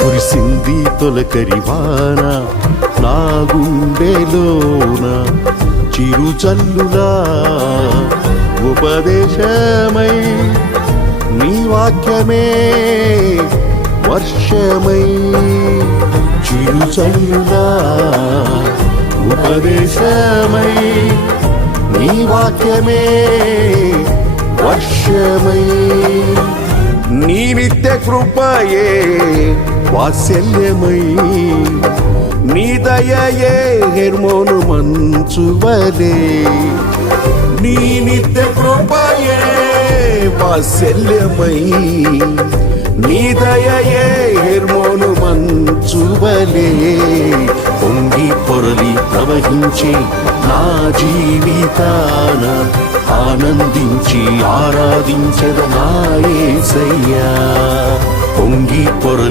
కురిసింది తొలకరివాన నా గుండెలోన చిరుచల్లులా ఉపదేశమై నీ వాక్యమే వర్షమై చిరుచల్లులా ఉపదేశమై నీ వాక్యమే వర్షమై నీ నిత్య కృపయే వాత్సల్యమై నీ దయయే హెర్మోను మంచువలే నీ నిత్య కృపయే వాత్సల్యమై నీ దయయే హెర్మోను మంచువలే పొంగి పొరలి ప్రవహించే నా జీవితాన ఆనందించి ఆరాధించద నా యేసయ్యా పొంగి పొరలి